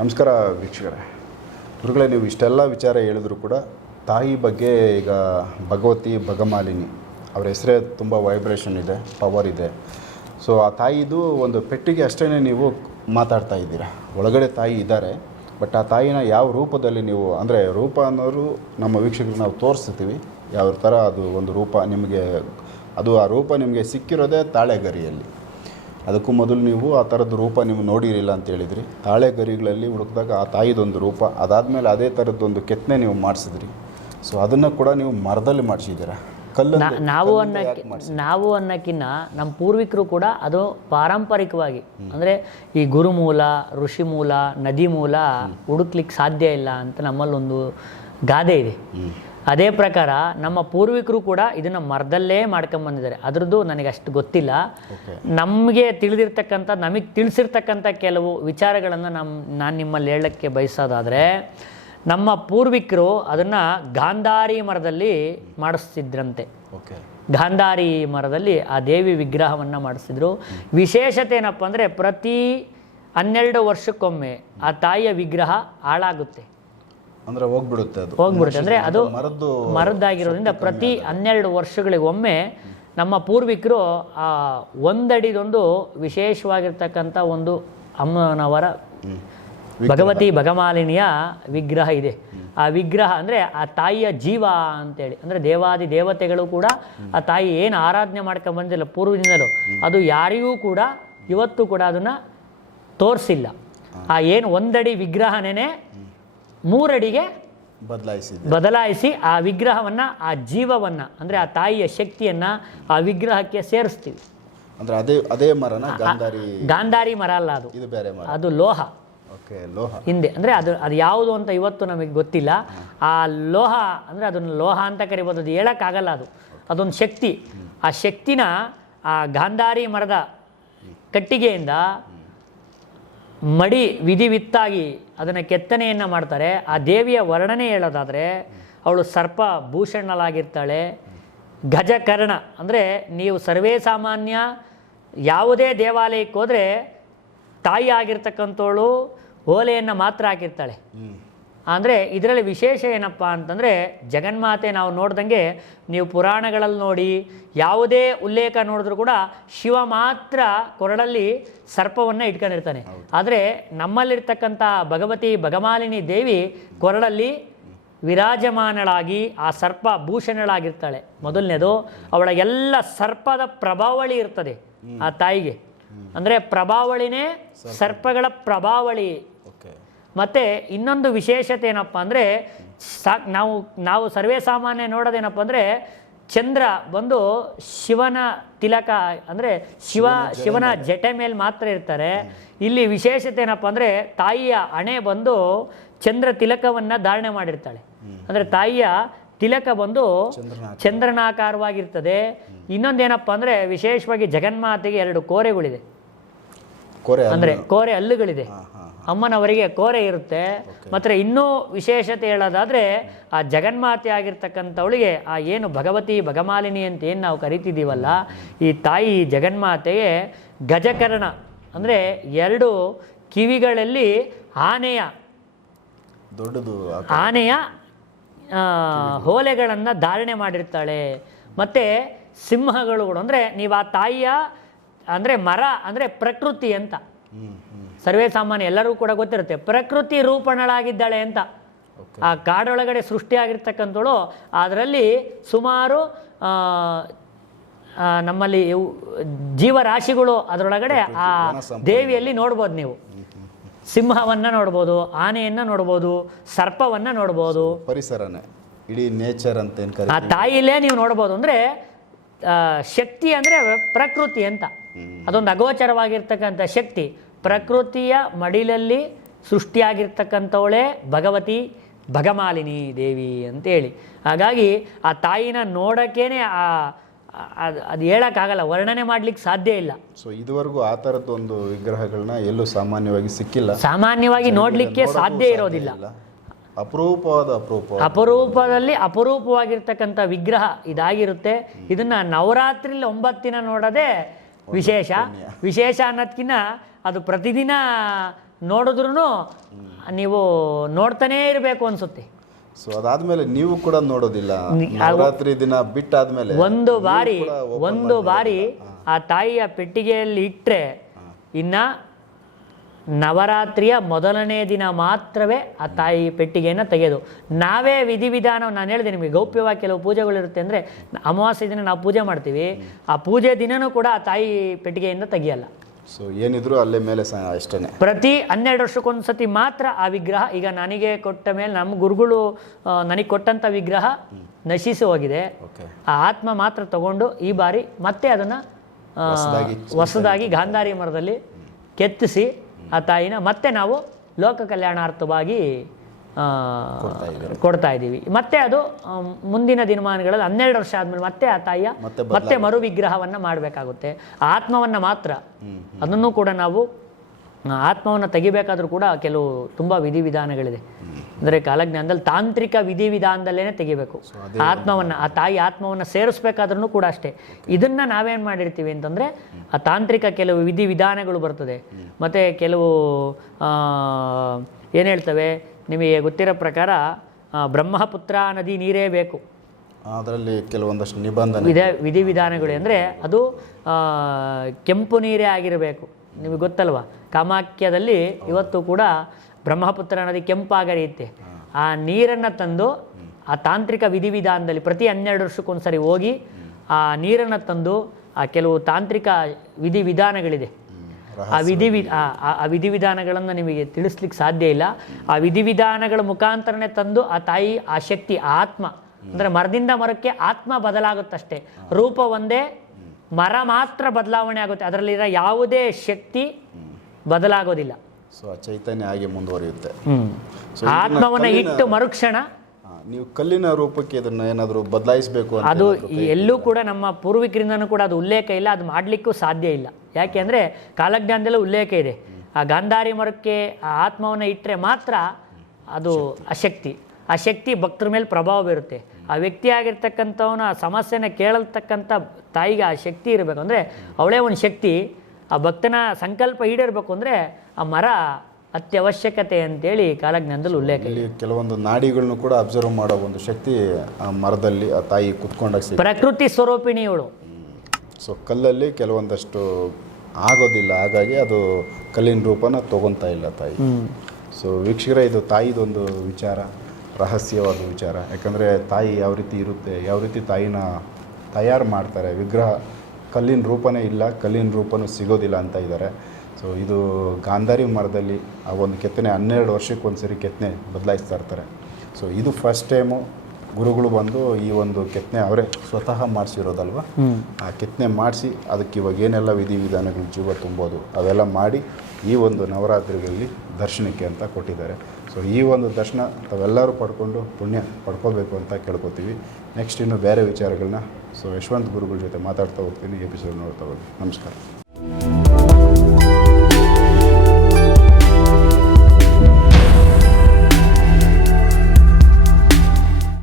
ನಮಸ್ಕಾರ ವೀಕ್ಷಕರೇ. ಗುರುಗಳೇ, ನೀವು ಇಷ್ಟೆಲ್ಲ ವಿಚಾರ ಹೇಳಿದ್ರು ಕೂಡ ತಾಯಿ ಬಗ್ಗೆ ಈಗ ಭಗವತಿ ಭಗಮಾಲಿನಿ ಅವ್ರ ಹೆಸರೇ ತುಂಬ ವೈಬ್ರೇಷನ್ ಇದೆ ಪವರ್ ಇದೆ. ಸೊ ಆ ತಾಯಿದು ಒಂದು ಪೆಟ್ಟಿಗೆ ಅಷ್ಟೇ ನೀವು ಮಾತಾಡ್ತಾ ಇದ್ದೀರಾ. ಒಳಗಡೆ ತಾಯಿ ಇದ್ದಾರೆ ಬಟ್ ಆ ತಾಯಿನ ಯಾವ ರೂಪದಲ್ಲಿ ನೀವು, ಅಂದರೆ ರೂಪ ಅನ್ನೋರು ನಮ್ಮ ವೀಕ್ಷಕರಿಗೆ ನಾವು ತೋರಿಸ್ತೀವಿ. ಯಾವ ಥರ ಅದು ಒಂದು ರೂಪ ನಿಮಗೆ, ಅದು ಆ ರೂಪ ನಿಮಗೆ ಸಿಕ್ಕಿರೋದೇ ತಾಳೆಗರಿಯಲ್ಲಿ. ಅದಕ್ಕೂ ಮೊದಲು ನೀವು ಆ ಥರದ ರೂಪ ನೀವು ನೋಡಿರಲಿಲ್ಲ ಅಂತ ಹೇಳಿದ್ರಿ. ತಾಳೆ ಗರಿಗಳಲ್ಲಿ ಹುಡುಕಿದಾಗ ಆ ತಾಯಿದೊಂದು ರೂಪ ಅದಾದಮೇಲೆ ಅದೇ ಥರದ್ದೊಂದು ಕೆತ್ತನೆ ನೀವು ಮಾಡಿಸಿದ್ರಿ. ಸೊ ಅದನ್ನು ಕೂಡ ನೀವು ಮರದಲ್ಲಿ ಮಾಡಿಸಿದ್ದೀರಾ? ಕಲ್ಲು ನಾವು ಅನ್ನೋಕ್ಕೆ ನಾವು ಅನ್ನೋಕ್ಕಿನ್ನ ನಮ್ಮ ಪೂರ್ವಿಕರು ಕೂಡ ಅದು ಪಾರಂಪರಿಕವಾಗಿ ಅಂದರೆ ಈ ಗುರುಮೂಲ ಋಷಿ ಮೂಲ ನದಿ ಮೂಲ ಹುಡುಕ್ಲಿಕ್ಕೆ ಸಾಧ್ಯ ಇಲ್ಲ ಅಂತ ನಮ್ಮಲ್ಲೊಂದು ಗಾದೆ ಇದೆ. ಅದೇ ಪ್ರಕಾರ ನಮ್ಮ ಪೂರ್ವಿಕರು ಕೂಡ ಇದನ್ನ ಮರದಲ್ಲೇ ಮಾಡ್ಕೊಂಬಂದಿದ್ದಾರೆ ಅದ್ರದ್ದು ನನಗೆ ಅಷ್ಟು ಗೊತ್ತಿಲ್ಲ. ನಮಗೆ ತಿಳಿದಿರ್ತಕ್ಕಂಥ ನಮಗೆ ತಿಳಿಸಿರ್ತಕ್ಕಂಥ ಕೆಲವು ವಿಚಾರಗಳನ್ನು ನಮ್ಮ ನಾನು ನಿಮ್ಮಲ್ಲಿ ಹೇಳಕ್ಕೆ ಬಯಸೋದಾದರೆ ನಮ್ಮ ಪೂರ್ವಿಕರು ಅದನ್ನು ಗಾಂಧಾರಿ ಮರದಲ್ಲಿ ಮಾಡಿಸ್ತಿದ್ರಂತೆ. ಓಕೆ. ಗಾಂಧಾರಿ ಮರದಲ್ಲಿ ಆ ದೇವಿ ವಿಗ್ರಹವನ್ನು ಮಾಡಿಸಿದ್ರು. ವಿಶೇಷತೆ ಏನಪ್ಪ ಅಂದರೆ ಪ್ರತಿ ಹನ್ನೆರಡು ವರ್ಷಕ್ಕೊಮ್ಮೆ ಆ ತಾಯಿಯ ವಿಗ್ರಹ ಹಾಳಾಗುತ್ತೆ. ಅಂದರೆ ಹೋಗ್ಬಿಡುತ್ತೆ ಅದು. ಹೋಗ್ಬಿಡುತ್ತೆ. ಅಂದರೆ ಅದು ಮರದ್ದು ಮರದ್ದಾಗಿರೋದ್ರಿಂದ ಪ್ರತಿ ಹನ್ನೆರಡು ವರ್ಷಗಳಿಗೊಮ್ಮೆ ನಮ್ಮ ಪೂರ್ವಿಕರು ಆ ಒಂದಡಿದೊಂದು ವಿಶೇಷವಾಗಿರ್ತಕ್ಕಂಥ ಒಂದು ಅಮ್ಮನವರ ಭಗವತಿ ಭಗಮಾಲಿನಿಯ ವಿಗ್ರಹ ಇದೆ. ಆ ವಿಗ್ರಹ ಅಂದರೆ ಆ ತಾಯಿಯ ಜೀವ ಅಂತೇಳಿ. ಅಂದರೆ ದೇವಾದಿ ದೇವತೆಗಳು ಕೂಡ ಆ ತಾಯಿ ಏನು ಆರಾಧನೆ ಮಾಡ್ಕೊಂಡು ಬಂದಿಲ್ಲ ಪೂರ್ವದಿಂದಲೂ. ಅದು ಯಾರಿಗೂ ಕೂಡ ಇವತ್ತು ಕೂಡ ಅದನ್ನು ತೋರಿಸಿಲ್ಲ. ಆ ಏನು ಒಂದಡಿ ವಿಗ್ರಹನೇ ಮೂರಡಿಗೆ ಬದಲಾಯಿಸಿ ಬದಲಾಯಿಸಿ ಆ ವಿಗ್ರಹವನ್ನು ಆ ಜೀವವನ್ನು ಅಂದರೆ ಆ ತಾಯಿಯ ಶಕ್ತಿಯನ್ನು ಆ ವಿಗ್ರಹಕ್ಕೆ ಸೇರಿಸ್ತೀವಿ. ಅಂದರೆ ಅದೇ ಅದೇ ಮರನ ಗಾಂಧಾರಿ ಗಾಂಧಾರಿ ಮರ ಅಲ್ಲ ಅದು. ಇದು ಬೇರೆ ಮರ. ಅದು ಲೋಹ. ಓಕೆ ಲೋಹ. ಹಿಂದೆ ಅಂದರೆ ಅದು ಅದು ಯಾವುದು ಅಂತ ಇವತ್ತು ನಮಗೆ ಗೊತ್ತಿಲ್ಲ. ಆ ಲೋಹ ಅಂದರೆ ಅದನ್ನು ಲೋಹ ಅಂತ ಕರಿಬೋದು ಅದು ಹೇಳೋಕ್ಕಾಗಲ್ಲ ಅದು. ಅದೊಂದು ಶಕ್ತಿ. ಆ ಶಕ್ತಿನ ಆ ಗಾಂಧಾರಿ ಮರದ ಕಟ್ಟಿಗೆಯಿಂದ ಮಡಿ ವಿಧಿವಿತ್ತಾಗಿ ಅದನ್ನು ಕೆತ್ತನೆಯನ್ನು ಮಾಡ್ತಾರೆ. ಆ ದೇವಿಯ ವರ್ಣನೆ ಹೇಳೋದಾದರೆ, ಅವಳು ಸರ್ಪ ಭೂಷಣಲಾಗಿರ್ತಾಳೆ ಗಜಕರ್ಣ ಅಂದರೆ ನೀವು ಸರ್ವೇ ಸಾಮಾನ್ಯ ಯಾವುದೇ ದೇವಾಲಯಕ್ಕೆ ಹೋದರೆ ತಾಯಿ ಆಗಿರ್ತಕ್ಕಂಥವಳು ಓಲೆಯನ್ನು ಮಾತ್ರ ಹಾಕಿರ್ತಾಳೆ. ಅಂದರೆ ಇದರಲ್ಲಿ ವಿಶೇಷ ಏನಪ್ಪ ಅಂತಂದರೆ ಜಗನ್ಮಾತೆ ನಾವು ನೋಡ್ದಂಗೆ ನೀವು ಪುರಾಣಗಳಲ್ಲಿ ನೋಡಿ ಯಾವುದೇ ಉಲ್ಲೇಖ ನೋಡಿದ್ರು ಕೂಡ ಶಿವ ಮಾತ್ರ ಕೊರಳಲ್ಲಿ ಸರ್ಪವನ್ನು ಇಟ್ಕೊಂಡಿರ್ತಾನೆ. ಆದರೆ ನಮ್ಮಲ್ಲಿರ್ತಕ್ಕಂಥ ಭಗವತಿ ಭಗಮಾಲಿನಿ ದೇವಿ ಕೊರಳಲ್ಲಿ ವಿರಾಜಮಾನಳಾಗಿ ಆ ಸರ್ಪ ಭೂಷಣಳಾಗಿರ್ತಾಳೆ. ಮೊದಲನೇದು ಅವಳ ಎಲ್ಲ ಸರ್ಪದ ಪ್ರಭಾವಳಿ ಇರ್ತದೆ ಆ ತಾಯಿಗೆ. ಅಂದರೆ ಪ್ರಭಾವಳಿನೇ ಸರ್ಪಗಳ ಪ್ರಭಾವಳಿ ಮತ್ತು ಇನ್ನೊಂದು ವಿಶೇಷತೆ ಏನಪ್ಪ ಅಂದರೆ ಸಾ ನಾವು ನಾವು ಸರ್ವೇ ಸಾಮಾನ್ಯ ನೋಡೋದೇನಪ್ಪ ಅಂದರೆ ಚಂದ್ರ ಬಂದು ಶಿವನ ತಿಲಕ ಅಂದರೆ ಶಿವ ಶಿವನ ಜಟೆ ಮೇಲೆ ಮಾತ್ರ ಇರ್ತಾರೆ. ಇಲ್ಲಿ ವಿಶೇಷತೆ ಏನಪ್ಪ ಅಂದರೆ ತಾಯಿಯ ಹಣೆ ಬಂದು ಚಂದ್ರ ತಿಲಕವನ್ನು ಧಾರಣೆ ಮಾಡಿರ್ತಾಳೆ. ಅಂದರೆ ತಾಯಿಯ ತಿಲಕ ಬಂದು ಚಂದ್ರನ ಚಂದ್ರನಾಕಾರವಾಗಿರ್ತದೆ. ಇನ್ನೊಂದೇನಪ್ಪ ಅಂದರೆ ವಿಶೇಷವಾಗಿ ಜಗನ್ಮಾತೆಗೆ ಎರಡು ಕೋರೆಗಳಿದೆ. ಕೋರೆ ಅಂದರೆ ಕೋರೆ ಹಲ್ಲುಗಳಿದೆ. ಅಮ್ಮನವರಿಗೆ ಕೋರೆ ಇರುತ್ತೆ. ಮಾತ್ರ ಇನ್ನೂ ವಿಶೇಷತೆ ಹೇಳೋದಾದರೆ ಆ ಜಗನ್ಮಾತೆ ಆಗಿರ್ತಕ್ಕಂಥವಳಿಗೆ ಆ ಏನು ಭಗವತಿ ಭಗಮಾಲಿನಿ ಅಂತ ಏನು ನಾವು ಕರಿತಿದ್ದೀವಲ್ಲ ಈ ತಾಯಿ ಜಗನ್ಮಾತೆಗೆ ಗಜಕರ್ಣ ಅಂದರೆ ಎರಡು ಕಿವಿಗಳಲ್ಲಿ ಆನೆಯ ದೊಡ್ಡದು ಆನೆಯ ಹೋಲೆಗಳನ್ನು ಧಾರಣೆ ಮಾಡಿರ್ತಾಳೆ. ಮತ್ತು ಸಿಂಹಗಳು ಅಂದರೆ ನೀವು ಆ ತಾಯಿಯ ಅಂದರೆ ಮರ ಅಂದರೆ ಪ್ರಕೃತಿ ಅಂತ. ಸರ್ವೇ ಸಾಮಾನ್ಯ ಎಲ್ಲರಿಗೂ ಕೂಡ ಗೊತ್ತಿರುತ್ತೆ. ಪ್ರಕೃತಿ ರೂಪಣಳಾಗಿದ್ದಾಳೆ ಅಂತ. ಆ ಕಾಡೊಳಗಡೆ ಸೃಷ್ಟಿಯಾಗಿರ್ತಕ್ಕಂಥಳು ಅದರಲ್ಲಿ ಸುಮಾರು ನಮ್ಮಲ್ಲಿ ಜೀವರಾಶಿಗಳು ಅದರೊಳಗಡೆ ಆ ದೇವಿಯಲ್ಲಿ ನೋಡ್ಬೋದು ನೀವು. ಸಿಂಹವನ್ನು ನೋಡ್ಬೋದು ಆನೆಯನ್ನು ನೋಡ್ಬೋದು ಸರ್ಪವನ್ನು ನೋಡ್ಬೋದು. ಪರಿಸರನೇ. ಇಡೀ ನೇಚರ್ ಅಂತ ಆ ತಾಯಿಲೇ ನೀವು ನೋಡ್ಬೋದು ಅಂದರೆ ಶಕ್ತಿ ಅಂದರೆ ಪ್ರಕೃತಿ ಅಂತ. ಅದೊಂದು ಅಗೋಚರವಾಗಿರ್ತಕ್ಕಂಥ ಶಕ್ತಿ. ಪ್ರಕೃತಿಯ ಮಡಿಲಲ್ಲಿ ಸೃಷ್ಟಿಯಾಗಿರ್ತಕ್ಕಂಥವಳೇ ಭಗವತಿ ಭಗಮಾಲಿನಿ ದೇವಿ ಅಂತೇಳಿ. ಹಾಗಾಗಿ ಆ ತಾಯಿನ ನೋಡೋಕ್ಕೇನೆ ಆ ಅದು ಅದು ಹೇಳೋಕ್ಕಾಗಲ್ಲ ವರ್ಣನೆ ಮಾಡ್ಲಿಕ್ಕೆ ಸಾಧ್ಯ ಇಲ್ಲ. ಸೊ ಇದುವರೆಗೂ ಆ ಥರದ್ದು ಒಂದು ವಿಗ್ರಹಗಳನ್ನ ಎಲ್ಲೂ ಸಾಮಾನ್ಯವಾಗಿ ಸಿಕ್ಕಿಲ್ಲ. ಸಾಮಾನ್ಯವಾಗಿ ನೋಡಲಿಕ್ಕೆ ಸಾಧ್ಯ ಇರೋದಿಲ್ಲ. ಅಪರೂಪವಾದ ಅಪರೂಪ ಅಪರೂಪದಲ್ಲಿ ಅಪರೂಪವಾಗಿರ್ತಕ್ಕಂಥ ವಿಗ್ರಹ ಇದಾಗಿರುತ್ತೆ. ಇದನ್ನ ನವರಾತ್ರಿಲಿ ಒಂಬತ್ತಿನ ನೋಡೋದೇ ವಿಶೇಷ? ವಿಶೇಷ ಅನ್ನೋದ್ಕಿನ್ನ ಅದು ಪ್ರತಿದಿನ ನೋಡಿದ್ರೂ ನೀವು ನೋಡ್ತಾನೇ ಇರಬೇಕು ಅನ್ಸುತ್ತೆ. ಸೊ ಅದಾದ್ಮೇಲೆ ನೀವು ಕೂಡ ನೋಡೋದಿಲ್ಲ. ರಾತ್ರಿ ನವರಾತ್ರಿ ದಿನ ಬಿಟ್ಟಾದ್ಮೇಲೆ ಒಂದು ಬಾರಿ ಒಂದು ಬಾರಿ ಆ ತಾಯಿಯ ಪೆಟ್ಟಿಗೆಯಲ್ಲಿ ಇಟ್ಟರೆ ಇನ್ನ ನವರಾತ್ರಿಯ ಮೊದಲನೇ ದಿನ ಮಾತ್ರವೇ ಆ ತಾಯಿ ಪೆಟ್ಟಿಗೆಯನ್ನು ತೆಗೆದು. ನಾವೇ ವಿಧಿವಿಧಾನ ನಾನು ಹೇಳಿದೆ ನಿಮಗೆ ಗೌಪ್ಯವಾಗಿ ಕೆಲವು ಪೂಜೆಗಳಿರುತ್ತೆ ಅಂದರೆ ಅಮಾವಾಸ್ಯೆ ದಿನ ನಾವು ಪೂಜೆ ಮಾಡ್ತೀವಿ. ಆ ಪೂಜೆ ದಿನನೂ ಕೂಡ ಆ ತಾಯಿ ಪೆಟ್ಟಿಗೆಯಿಂದ ತೆಗಿಯಲ್ಲ. ಸೊ ಏನಿದ್ರು ಅಲ್ಲೇ ಮೇಲೆ ಅಷ್ಟೇ ಪ್ರತಿ ಹನ್ನೆರಡು ವರ್ಷಕ್ಕೊಂದು ಸತಿ ಮಾತ್ರ ಆ ವಿಗ್ರಹ ಈಗ ನನಗೆ ಕೊಟ್ಟ ಮೇಲೆ ನಮ್ಮ ಗುರುಗಳು ನನಗೆ ಕೊಟ್ಟಂಥ ವಿಗ್ರಹ ನಶಿಸಿ ಹೋಗಿದೆ. ಆ ಆತ್ಮ ಮಾತ್ರ ತಗೊಂಡು ಈ ಬಾರಿ ಮತ್ತೆ ಅದನ್ನು ಹೊಸದಾಗಿ ಗಾಂಧಾರಿ ಮರದಲ್ಲಿ ಕೆತ್ತಿಸಿ ಆ ತಾಯಿನ ಮತ್ತೆ ನಾವು ಲೋಕ ಕಲ್ಯಾಣಾರ್ಥವಾಗಿ ಕೊಡ್ತಾ ಇದ್ದೀವಿ. ಮತ್ತೆ ಅದು ಮುಂದಿನ ದಿನಮಾನಗಳಲ್ಲಿ ಹನ್ನೆರಡು ವರ್ಷ ಆದಮೇಲೆ ಮತ್ತೆ ಆ ತಾಯಿಯ ಮತ್ತೆ ಮರು ವಿಗ್ರಹವನ್ನ ಮಾಡಬೇಕಾಗುತ್ತೆ. ಆತ್ಮವನ್ನ ಮಾತ್ರ. ಅದನ್ನು ಕೂಡ ನಾವು ಆತ್ಮವನ್ನು ತೆಗಿಬೇಕಾದ್ರೂ ಕೂಡ ಕೆಲವು ತುಂಬ ವಿಧಿವಿಧಾನಗಳಿದೆ. ಅಂದರೆ ಕಾಲಜ್ಞಾನದಲ್ಲಿ ತಾಂತ್ರಿಕ ವಿಧಿವಿಧಾನದಲ್ಲೇ ತೆಗಿಬೇಕು. ಆತ್ಮವನ್ನು ಆ ತಾಯಿ ಆತ್ಮವನ್ನು ಸೇರಿಸ್ಬೇಕಾದ್ರೂ ಕೂಡ ಅಷ್ಟೇ. ಇದನ್ನು ನಾವೇನು ಮಾಡಿರ್ತೀವಿ ಅಂತಂದರೆ ಆ ತಾಂತ್ರಿಕ ಕೆಲವು ವಿಧಿವಿಧಾನಗಳು ಬರ್ತದೆ. ಮತ್ತು ಕೆಲವು ಏನು ಹೇಳ್ತವೆ? ನಿಮಗೆ ಗೊತ್ತಿರೋ ಪ್ರಕಾರ ಬ್ರಹ್ಮಪುತ್ರ ನದಿ ನೀರೇ ಬೇಕು. ಅದರಲ್ಲಿ ಕೆಲವೊಂದಷ್ಟು ನಿಬಂಧನೆ. ವಿಧ ವಿಧಿವಿಧಾನಗಳು ಅಂದರೆ ಅದು ಕೆಂಪು ನೀರೇ ಆಗಿರಬೇಕು. ನಿಮಗೆ ಗೊತ್ತಲ್ವಾ? ಕಾಮಾಖ್ಯದಲ್ಲಿ ಇವತ್ತು ಕೂಡ ಬ್ರಹ್ಮಪುತ್ರ ನದಿ ಕೆಂಪಾಗರಿಯುತ್ತೆ ಆ ನೀರನ್ನು ತಂದು ಆ ತಾಂತ್ರಿಕ ವಿಧಿವಿಧಾನದಲ್ಲಿ ಪ್ರತಿ ಹನ್ನೆರಡು ವರ್ಷಕ್ಕೊಂದ್ಸರಿ ಹೋಗಿ ಆ ನೀರನ್ನು ತಂದು ಆ ಕೆಲವು ತಾಂತ್ರಿಕ ವಿಧಿವಿಧಾನಗಳಿದೆ. ಆ ವಿಧಿ ವಿ- ಆ- ವಿಧಿವಿಧಾನಗಳನ್ನು ನಿಮಗೆ ತಿಳಿಸ್ಲಿಕ್ಕೆ ಸಾಧ್ಯ ಇಲ್ಲ. ಆ ವಿಧಿವಿಧಾನಗಳ ಮುಖಾಂತರನೇ ತಂದು ಆ ತಾಯಿ ಆ ಶಕ್ತಿ ಆ ಆತ್ಮ ಅಂದರೆ ಮರದಿಂದ ಮರಕ್ಕೆ ಆತ್ಮ ಬದಲಾಗುತ್ತಷ್ಟೇ. ರೂಪ ಒಂದೇ ಮರ ಮಾತ್ರ ಬದಲಾವಣೆ ಆಗುತ್ತೆ. ಅದರಲ್ಲಿರೋ ಯಾವುದೇ ಶಕ್ತಿ ಬದಲಾಗೋದಿಲ್ಲ. ಸೊ ಆ ಚೈತನ್ಯ ಹಾಗೆ ಮುಂದುವರಿಯುತ್ತೆ. ಇದನ್ನ ಆತ್ಮವನ್ನು ಕಲ್ಲಿನ- ಇಟ್ಟು ಮರುಕ್ಷಣ? ನೀವು ಕಲ್ಲಿನ ರೂಪಕ್ಕೆ ಇದನ್ನ ಏನಾದರೂ ಬದಲಾಯಿಸಬೇಕು ಅಂತ ಅದು ಏನಾದ್ರೂ ಎಲ್ಲೂ ಕೂಡ ನಮ್ಮ ಪೂರ್ವಿಕರಿಂದನೂ ಕೂಡ ಅದು ಉಲ್ಲೇಖ ಇಲ್ಲ ಅದು ಮಾಡಲಿಕ್ಕೂ ಸಾಧ್ಯ ಇಲ್ಲ. ಯಾಕೆ ಅಂದರೆ ಕಾಲಜ್ಞಾನದಲ್ಲೂ ಉಲ್ಲೇಖ ಇದೆ. ಆ ಗಾಂಧಾರಿ ಮರಕ್ಕೆ ಆ ಆತ್ಮವನ್ನು ಇಟ್ಟರೆ ಮಾತ್ರ ಅದು ಅಶಕ್ತಿ. ಆ ಶಕ್ತಿ ಭಕ್ತರ ಮೇಲೆ ಪ್ರಭಾವ ಬೀರುತ್ತೆ. ಆ ವ್ಯಕ್ತಿ ಆಗಿರ್ತಕ್ಕಂಥವನ ಆ ಸಮಸ್ಯೆನ ಕೇಳಲ್ತಕ್ಕಂಥ ತಾಯಿಗೆ ಆ ಶಕ್ತಿ ಇರಬೇಕು. ಅಂದರೆ ಅವಳೇ ಒಂದು ಶಕ್ತಿ. ಆ ಭಕ್ತನ ಸಂಕಲ್ಪ ಈಡೇರಬೇಕು ಅಂದರೆ ಆ ಮರ ಅತ್ಯವಶ್ಯಕತೆ ಅಂತೇಳಿ ಕಾಲಜ್ಞಾನದಲ್ಲಿ ಉಲ್ಲೇಖ ಇಲ್ಲಿ ಕೆಲವೊಂದು ನಾಡಿಗಳನ್ನು ಕೂಡ ಅಬ್ಸರ್ವ್ ಮಾಡೋ ಒಂದು ಶಕ್ತಿ ಆ ಮರದಲ್ಲಿ ಆ ತಾಯಿ ಕುತ್ಕೊಂಡಾಗ ಪ್ರಕೃತಿ ಸ್ವರೂಪಿಣಿ ಇವಳು. ಸೊ ಕಲ್ಲಲ್ಲಿ ಕೆಲವೊಂದಷ್ಟು ಆಗೋದಿಲ್ಲ ಹಾಗಾಗಿ ಅದು ಕಲ್ಲಿನ ರೂಪನ ತಗೊತಾ ಇಲ್ಲ ತಾಯಿ. ಸೊ ವೀಕ್ಷಕರೇ ಇದು ತಾಯಿದೊಂದು ವಿಚಾರ ರಹಸ್ಯವಾದ ವಿಚಾರ. ಯಾಕಂದರೆ ತಾಯಿ ಯಾವ ರೀತಿ ಇರುತ್ತೆ ಯಾವ ರೀತಿ ತಾಯಿನ ತಯಾರು ಮಾಡ್ತಾರೆ ವಿಗ್ರಹ ಕಲ್ಲಿನ ರೂಪನೇ ಇಲ್ಲ ಕಲ್ಲಿನ ರೂಪನೂ ಸಿಗೋದಿಲ್ಲ ಅಂತ ಇದ್ದಾರೆ ಸೊ ಇದು ಗಾಂಧಾರಿ ಮರದಲ್ಲಿ ಆ ಒಂದು ಕೆತ್ತನೆ ಹನ್ನೆರಡು ವರ್ಷಕ್ಕೆ ಒಂದು ಸರಿ ಕೆತ್ತನೆ ಬದಲಾಯಿಸ್ತಾ ಇರ್ತಾರೆ. ಸೊ ಇದು ಫಸ್ಟ್ ಟೈಮು ಗುರುಗಳು ಬಂದು ಈ ಒಂದು ಕೆತ್ತನೆ ಅವರೇ ಸ್ವತಃ ಮಾಡಿಸಿರೋದಲ್ವ? ಆ ಕೆತ್ತನೆ ಮಾಡಿಸಿ ಅದಕ್ಕೆ ಇವಾಗ ಏನೆಲ್ಲ ವಿಧಿವಿಧಾನಗಳು ಜೀವ ತುಂಬೋದು ಅವೆಲ್ಲ ಮಾಡಿ ಈ ಒಂದು ನವರಾತ್ರಿಗಳಲ್ಲಿ ದರ್ಶನಕ್ಕೆ ಅಂತ ಕೊಟ್ಟಿದ್ದಾರೆ. ಸೊ ಈ ಒಂದು ದರ್ಶನ ತಾವೆಲ್ಲರೂ ಪಡ್ಕೊಂಡು ಪುಣ್ಯ ಪಡ್ಕೋಬೇಕು ಅಂತ ಕೇಳ್ಕೊತೀವಿ. ನೆಕ್ಸ್ಟ್ ಇನ್ನು ಬೇರೆ ವಿಚಾರಗಳನ್ನ ಸೊ ಯಶವಂತ್ ಗುರುಗಳ ಜೊತೆ ಮಾತಾಡ್ತಾ ಹೋಗ್ತೀನಿ ಎಪಿಸೋಡ್ ನೋಡ್ತಾ ಹೋಗಿ. ನಮಸ್ಕಾರ.